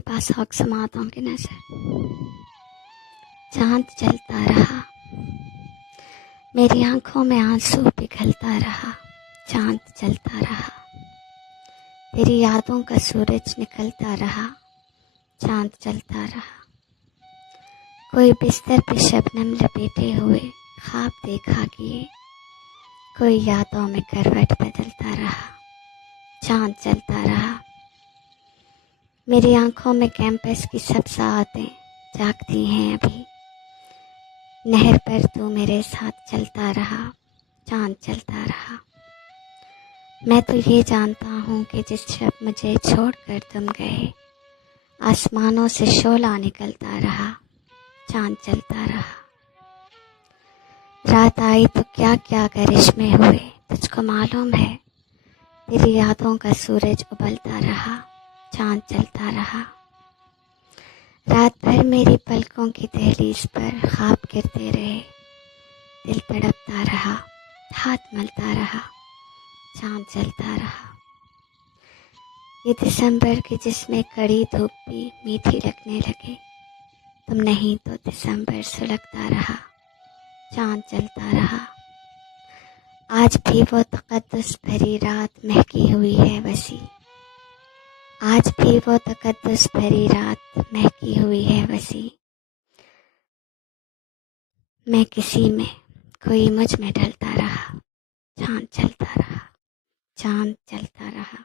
बासौक समातों की नजर। चांद जलता रहा, मेरी आंखों में आंसू पिघलता रहा। चांद जलता रहा, तेरी यादों का सूरज निकलता रहा। चांद जलता रहा, कोई बिस्तर पे शबनम लपेटे हुए ख्वाब देखा किए, कोई यादों में करवट बदलता रहा। चांद जलता रहा, मेरी आंखों में कैंपस की सब साहतें जागती हैं अभी। नहर पर तू मेरे साथ चलता रहा। चांद चलता रहा, मैं तो ये जानता हूँ कि जिस शब मुझे छोड़कर तुम गए, आसमानों से शोला निकलता रहा। चांद चलता रहा, रात आई तो क्या क्या करिश्मे हुए, तुझको मालूम है। तेरी यादों का सूरज उबलता रहा। चांद चलता रहा, रात भर मेरी पलकों की दहलीज पर ख्वाब गिरते रहे। दिल तड़पता रहा, हाथ मलता रहा। चांद जलता रहा, ये दिसंबर की जिसमें कड़ी धूप भी मीठी लगने लगे, तुम नहीं तो दिसंबर सुलगता रहा। चांद जलता रहा, आज भी वो तकद्दुस भरी रात महकी हुई है वसी। आज भी वो तकद्दुस भरी रात महकी हुई है वसी। मैं किसी में, कोई मुझ में ढलता रहा। चांद चलता रहा, चांद चलता रहा।